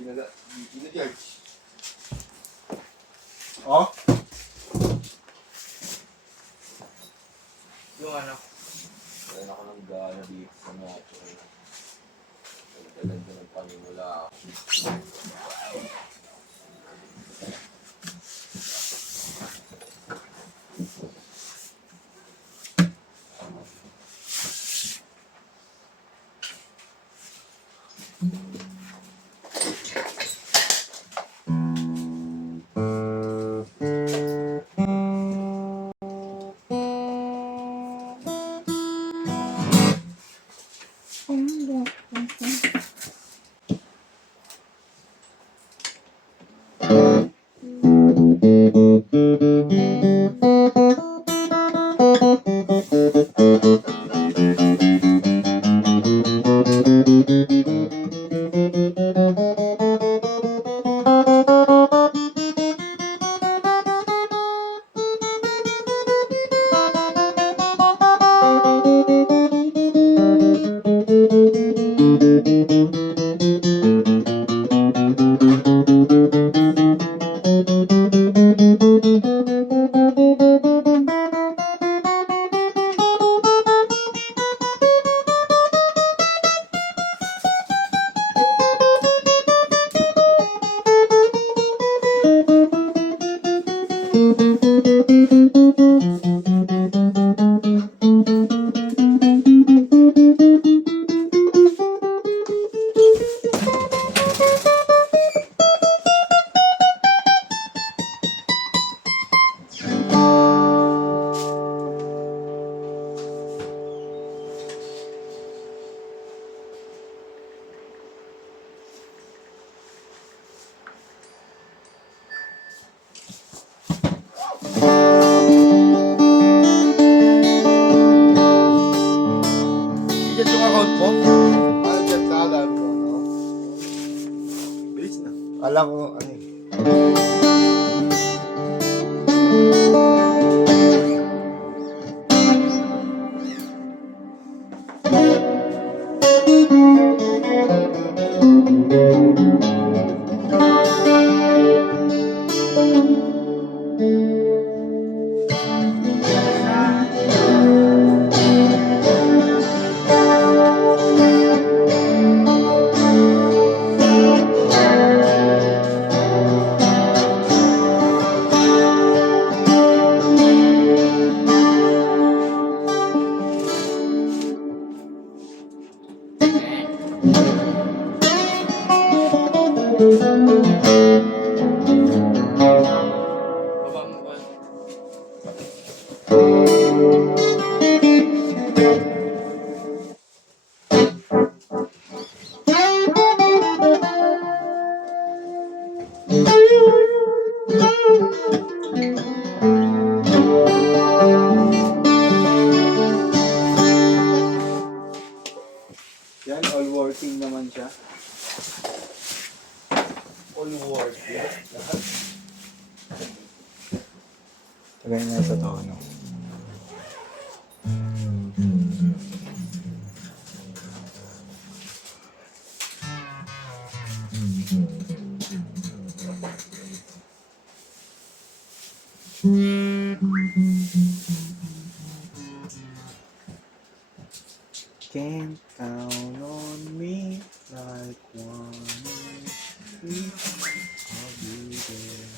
Gina George. Oh? Yung ano? Kaya ako ng gana dito sa nacho. Nagdalanda ng panimula ako. Iyan yung account mo? Ano dyan ka? Alam ko, ano? Bilis na. Alam ko, ano eh. Babang mo. Yan, all working naman siya. All working. Tagay nga sa tono. Can't count on me like one. I'll be there.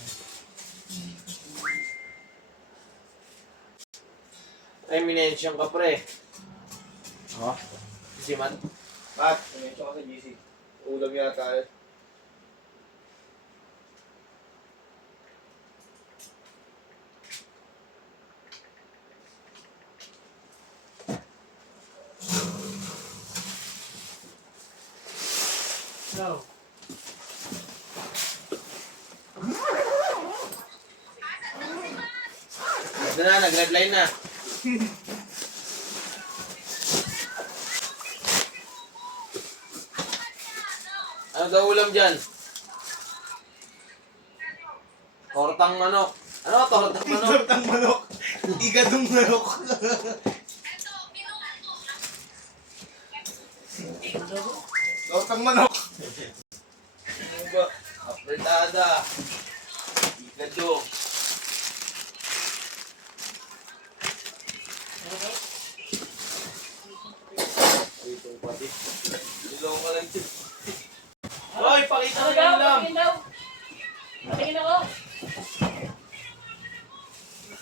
Eminensyon ka pre. Oh, Si Man. Pat, nangyayos ako sa GC. Ulam yata eh. No. Ito na, nag-reply na. Ano daw ulam dyan? Tortang manok. Ano tortang manok? Tortang manok. Igadong manok. Tortang manok. ba? Apretada. Ikado. Itong pati. Ilaw ka lang siya. Hoy, pakita mo yung ulam. Patingin daw. Patingin ako.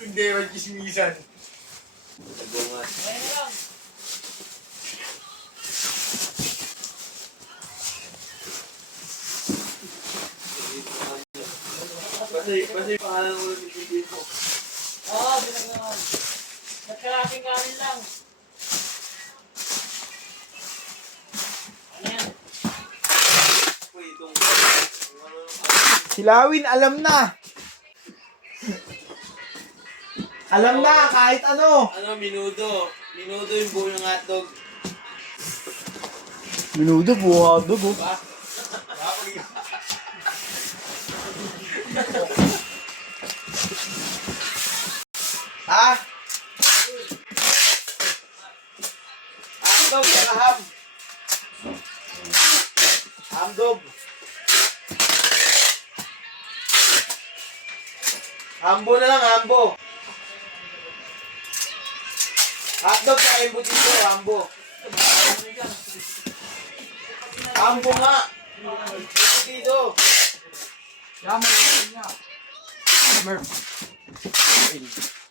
Hindi, may kismisan. Nagungan. Ayan na lang. Kasi pangalan mo lang yung mo. Oo, binagawan. Nagkalating kanin lang. Ano yan? Uy, itong Silawin, alam na! Alam na, kahit ano! ano, minudo. Minudo yung buo ng hotdog. Minudo, buha hotdog, oh. Ba? Ha? Hamdog, saka ham. Hamdog. Hambo na lang, hambo. Hotdog sa embutido, hambo. Hambo nga. Embutido. Yaman niya. Merf.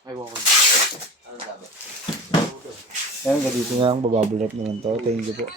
Ay, wakon. Ano dapat? Yan, ganito na lang, bababulap na lang to. Thank you po.